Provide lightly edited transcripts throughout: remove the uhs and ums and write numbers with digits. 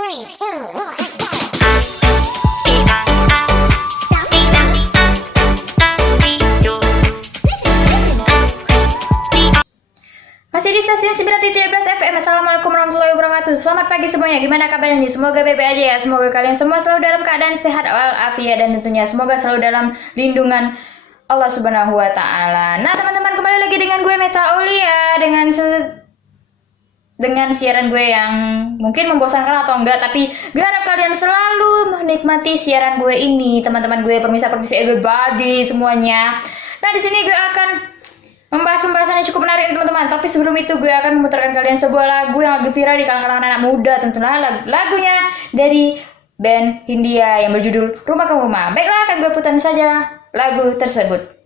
3, 2, 1, let's go. Masih di stasiun 9.13 FM. Assalamualaikum warahmatullahi wabarakatuh. Selamat pagi semuanya. Gimana kabarnya nih? Semoga baik-baik aja ya. Semoga kalian semua selalu dalam keadaan sehat walafiat dan tentunya semoga selalu dalam lindungan Allah Subhanahu wa taala. Nah, teman-teman, kembali lagi dengan gue Meta Aulia dengan siaran gue yang mungkin membosankan atau enggak, tapi gue harap kalian selalu menikmati siaran gue ini, teman-teman gue, permisi everybody semuanya. Nah, di sini gue akan membahas pembahasan yang cukup menarik teman-teman. Tapi sebelum itu gue akan memutarkan kalian sebuah lagu yang lagi viral di kalangan anak muda, tentunya lagunya dari band Hindia yang berjudul Rumah ke Rumah. Baiklah, akan gue putarkan saja lagu tersebut.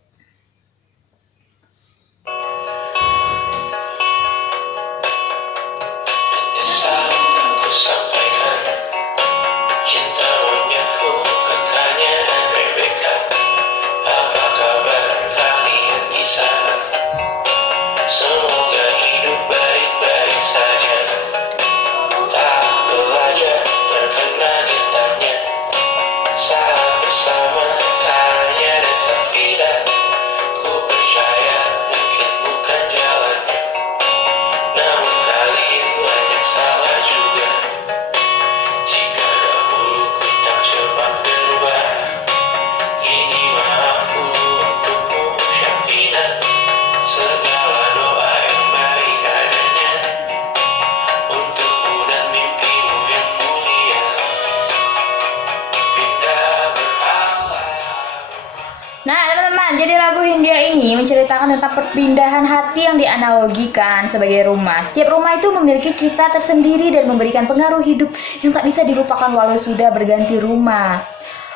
Nah, teman-teman, jadi lagu Hindia ini menceritakan tentang perpindahan hati yang dianalogikan sebagai rumah. Setiap rumah itu memiliki cerita tersendiri dan memberikan pengaruh hidup yang tak bisa dilupakan walau sudah berganti rumah.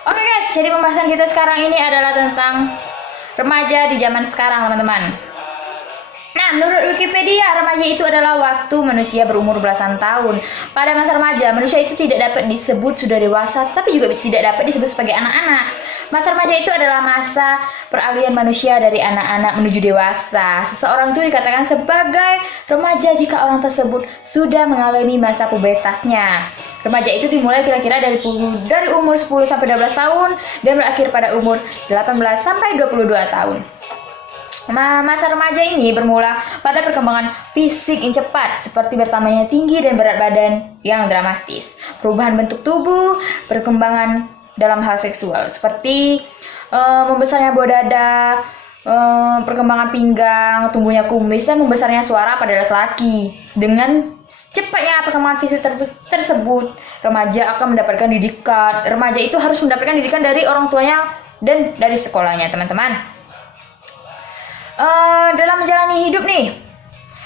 Oke guys, jadi pembahasan kita sekarang ini adalah tentang remaja di zaman sekarang, teman-teman. Nah, menurut Wikipedia, remaja itu adalah waktu manusia berumur belasan tahun. Pada masa remaja, manusia itu tidak dapat disebut sudah dewasa, tetapi juga tidak dapat disebut sebagai anak-anak. Masa remaja itu adalah masa peralihan manusia dari anak-anak menuju dewasa. Seseorang itu dikatakan sebagai remaja jika orang tersebut sudah mengalami masa pubertasnya. Remaja itu dimulai kira-kira dari umur 10 sampai 12 tahun dan berakhir pada umur 18 sampai 22 tahun. Masa remaja ini bermula pada perkembangan fisik yang cepat, seperti bertambahnya tinggi dan berat badan yang dramatis, perubahan bentuk tubuh, perkembangan dalam hal seksual, seperti membesarnya buah dada, perkembangan pinggang, tumbuhnya kumis, dan membesarnya suara pada laki-laki. Dengan cepatnya perkembangan fisik tersebut, remaja akan mendapatkan didikan. Remaja itu harus mendapatkan didikan dari orang tuanya dan dari sekolahnya, teman-teman. Dalam menjalani hidup nih,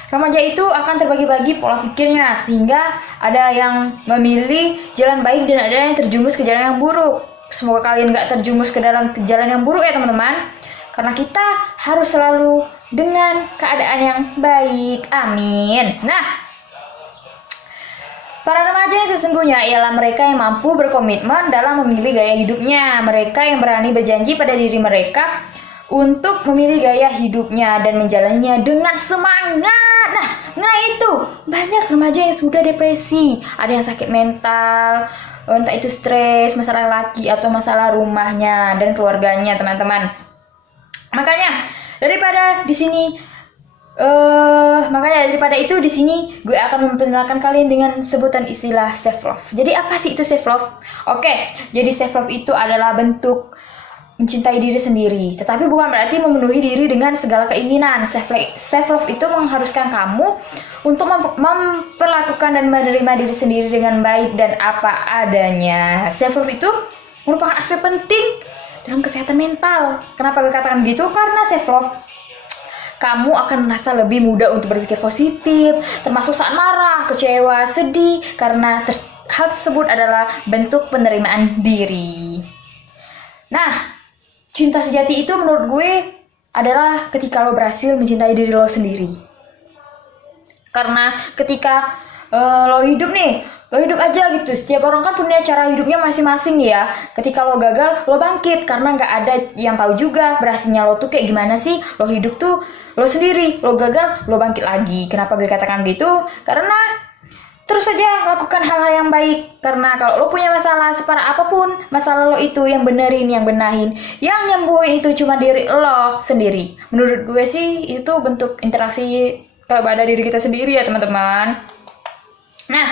remaja itu akan terbagi-bagi pola pikirnya, sehingga ada yang memilih jalan baik dan ada yang terjumus ke jalan yang buruk. Semoga kalian gak terjumus ke dalam jalan yang buruk ya teman-teman, karena kita harus selalu dengan keadaan yang baik, amin. Nah, para remaja yang sesungguhnya ialah mereka yang mampu berkomitmen dalam memilih gaya hidupnya. Mereka yang berani berjanji pada diri mereka untuk memilih gaya hidupnya dan menjalaninya dengan semangat. Nah itu, banyak remaja yang sudah depresi, ada yang sakit mental, entah itu stres, masalah laki atau masalah rumahnya dan keluarganya, teman-teman. Makanya daripada itu di sini gue akan memperkenalkan kalian dengan sebutan istilah self love. Jadi apa sih itu self love? Oke, jadi self love itu adalah bentuk mencintai diri sendiri, tetapi bukan berarti memenuhi diri dengan segala keinginan. Self love itu mengharuskan kamu untuk memperlakukan dan menerima diri sendiri dengan baik dan apa adanya. Self love itu merupakan aspek penting dalam kesehatan mental. Kenapa gue katakan gitu? Karena self love, kamu akan merasa lebih mudah untuk berpikir positif, termasuk saat marah, kecewa, sedih, karena hal tersebut adalah bentuk penerimaan diri. Nah, cinta sejati itu menurut gue adalah ketika lo berhasil mencintai diri lo sendiri. Karena ketika lo hidup aja gitu. Setiap orang kan punya cara hidupnya masing-masing ya. Ketika lo gagal, lo bangkit. Karena gak ada yang tahu juga berhasilnya lo tuh kayak gimana sih. Lo hidup tuh lo sendiri. Lo gagal, lo bangkit lagi. Kenapa gue katakan gitu? Karena terus saja lakukan hal-hal yang baik. Karena kalau lo punya masalah separah apapun masalah lo itu, yang benerin, yang benahin, yang nyembuhin itu cuma diri lo sendiri. Menurut gue sih itu bentuk interaksi kepada diri kita sendiri ya teman-teman. Nah,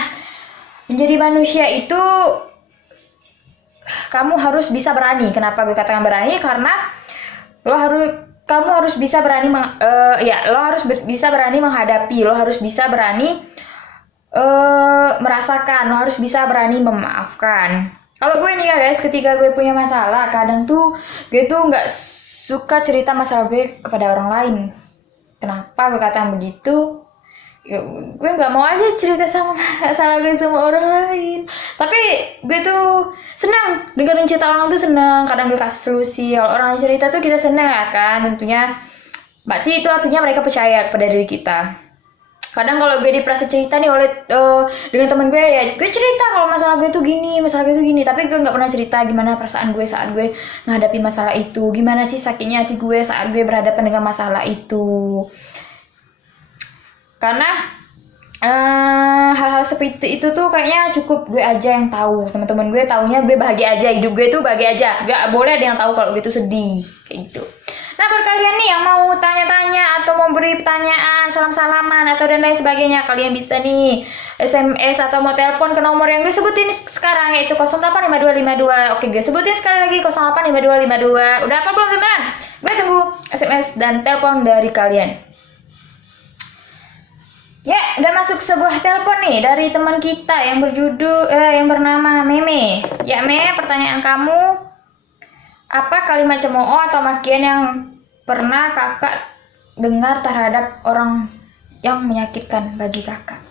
menjadi manusia itu kamu harus bisa berani. Kenapa gue katakan berani? Karena kamu harus bisa berani bisa berani menghadapi, lo harus bisa berani merasakan, lo harus bisa berani memaafkan. Kalau gue nih ya guys, ketika gue punya masalah, kadang tuh gue tuh nggak suka cerita masalah gue kepada orang lain. Kenapa gue katakan begitu? Gue nggak mau aja cerita sama masalah gue sama orang lain. Tapi gue tuh senang dengerin cerita orang tuh, senang. Kadang gue kasih solusi. Kalau orang cerita tuh kita senang ya kan, tentunya. Berarti itu artinya mereka percaya kepada diri kita. Kadang kalau gue diperasa cerita nih dengan teman gue, ya gue cerita kalau masalah gue tuh gini, tapi gue nggak pernah cerita gimana perasaan gue saat gue menghadapi masalah itu, gimana sih sakitnya hati gue saat gue berhadapan dengan masalah itu. Karena hal-hal seperti itu tuh kayaknya cukup gue aja yang tahu. Teman-teman gue taunya gue bahagia aja, hidup gue tuh bahagia aja. Gak boleh ada yang tahu kalau gue tuh sedih kayak gitu. Nah, buat kalian nih yang mau tanya-tanya atau mau beri pertanyaan, salam-salaman atau dan lain sebagainya, kalian bisa nih SMS atau mau telepon ke nomor yang gue sebutin sekarang, yaitu 085252. Oke, gue sebutin sekali lagi 085252. Udah apa belum teman-teman? Gue tunggu SMS dan telepon dari kalian. Ya, udah masuk sebuah telepon nih dari teman kita yang yang bernama Meme. Ya, Meme, pertanyaan kamu, apa kalimat cemooh atau makian yang pernah kakak dengar terhadap orang yang menyakitkan bagi kakak?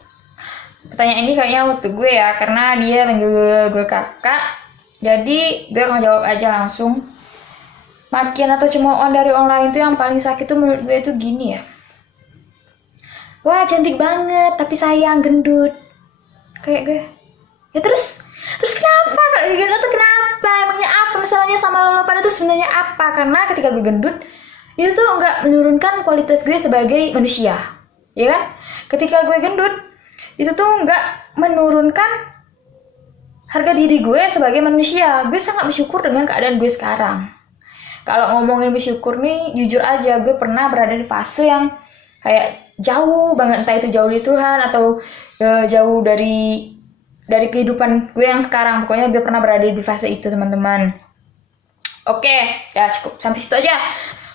Pertanyaan ini kayaknya untuk gue ya, karena dia manggil gue kakak. Jadi gue akan jawab aja langsung. Makian atau cemoohan dari orang lain tuh yang paling sakit tuh menurut gue tuh gini ya. Wah, cantik banget, tapi sayang gendut. Kayak gue. Ya terus kenapa? Kalau gendut tuh kenapa? Emangnya apa masalahnya sama lo pada tuh sebenarnya apa? Karena ketika gue gendut, itu tuh nggak menurunkan kualitas gue sebagai manusia. Ya kan? Ketika gue gendut, itu tuh nggak menurunkan harga diri gue sebagai manusia. Gue sangat bersyukur dengan keadaan gue sekarang. Kalau ngomongin bersyukur nih, jujur aja, gue pernah berada di fase yang kayak jauh banget, entah itu jauh dari Tuhan atau jauh dari kehidupan gue yang sekarang. Pokoknya gue pernah berada di fase itu teman-teman. Oke, ya cukup sampai situ aja.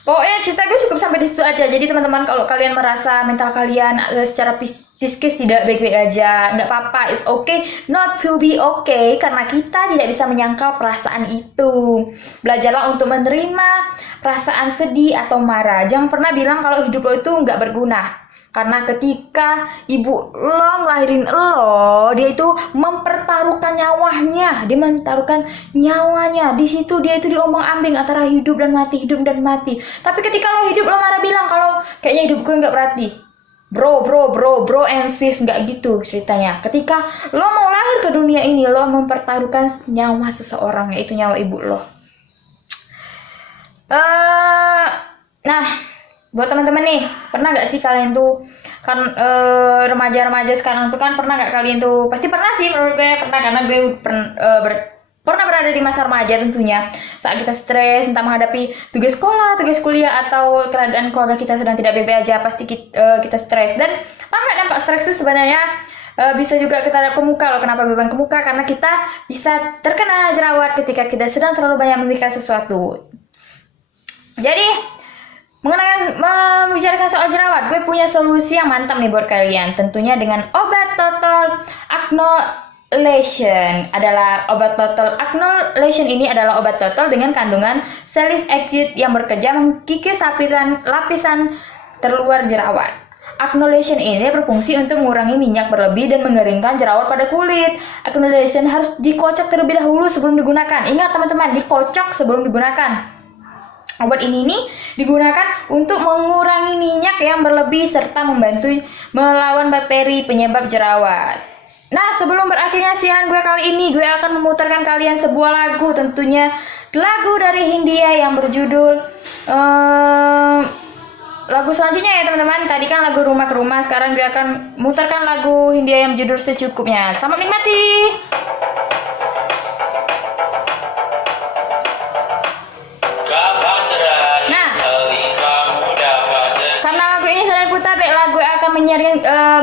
Pokoknya cerita gue cukup sampai di situ aja. Jadi teman-teman, kalau kalian merasa mental kalian secara psikis tidak baik-baik aja, nggak apa-apa, it's okay not to be okay, karena kita tidak bisa menyangkal perasaan itu. Belajarlah untuk menerima perasaan sedih atau marah. Jangan pernah bilang kalau hidup lo itu nggak berguna. Karena ketika ibu lo ngelahirin lo, dia itu mempertaruhkan nyawanya, dia mempertaruhkan nyawanya. Di situ dia itu diombang-ambing antara hidup dan mati, hidup dan mati. Tapi ketika lo hidup, lo marah bilang kalau kayaknya hidup gue nggak berarti. Bro and sis, nggak gitu ceritanya. Ketika lo mau lahir ke dunia ini, lo mempertaruhkan nyawa seseorang, yaitu nyawa ibu lo. Nah, buat teman-teman nih, pernah nggak sih kalian tuh kan remaja-remaja sekarang tuh kan, pernah nggak kalian tuh, pasti pernah sih menurut gue pernah, karena gue pernah berada di masa remaja tentunya, saat kita stres entah menghadapi tugas sekolah, tugas kuliah, atau keadaan keluarga kita sedang tidak baik-baik aja, pasti kita stres. Dan dampak stres itu sebenarnya bisa juga kita kemuka loh. Kenapa gue bilang kemuka? Karena kita bisa terkena jerawat ketika kita sedang terlalu banyak memikirkan sesuatu. Jadi membicarakan soal jerawat, gue punya solusi yang mantap nih buat kalian. Tentunya dengan obat total Acnolation. Acnolation ini adalah obat total dengan kandungan salicylic acid yang bekerja mengkikis lapisan terluar jerawat. Acnolation ini berfungsi untuk mengurangi minyak berlebih dan mengeringkan jerawat pada kulit. Acnolation harus dikocok terlebih dahulu sebelum digunakan. Ingat teman-teman, dikocok sebelum digunakan. Obat ini nih digunakan untuk mengurangi minyak yang berlebih serta membantu melawan bakteri penyebab jerawat. Nah, sebelum berakhirnya siaran gue kali ini, gue akan memutarkan kalian sebuah lagu, tentunya lagu dari Hindia yang berjudul lagu selanjutnya ya teman-teman. Tadi kan lagu Rumah ke Rumah, sekarang gue akan mutarkan lagu Hindia yang judul Secukupnya. Selamat menikmati. Karena lagu ini sedang putar, baiklah gue akan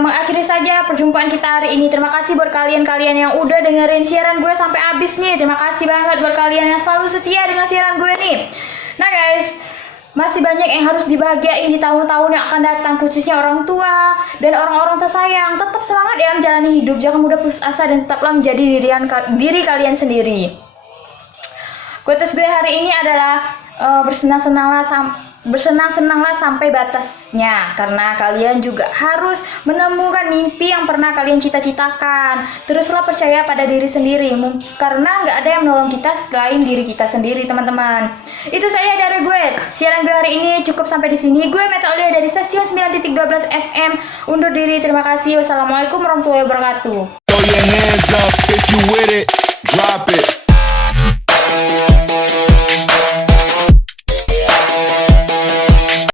mengakhiri saja perjumpaan kita hari ini. Terima kasih buat kalian-kalian yang udah dengerin siaran gue sampai habis nih. Terima kasih banget buat kalian yang selalu setia dengan siaran gue nih. Nah guys, masih banyak yang harus dibahagiain di tahun-tahun yang akan datang, khususnya orang tua dan orang-orang tersayang. Tetap semangat ya menjalani hidup, jangan mudah putus asa dan tetaplah menjadi diri kalian sendiri. Quotes gue hari ini adalah bersenang-senanglah sampai batasnya, karena kalian juga harus menemukan mimpi yang pernah kalian cita-citakan. Teruslah percaya pada diri sendiri, karena nggak ada yang menolong kita selain diri kita sendiri, teman-teman. Itu saja dari gue. Siaran gue hari ini cukup sampai di sini. Gue Meta Olia dari stasiun 9.12 FM undur diri. Terima kasih. Wassalamualaikum warahmatullahi wabarakatuh. Throw your hands up if you with it.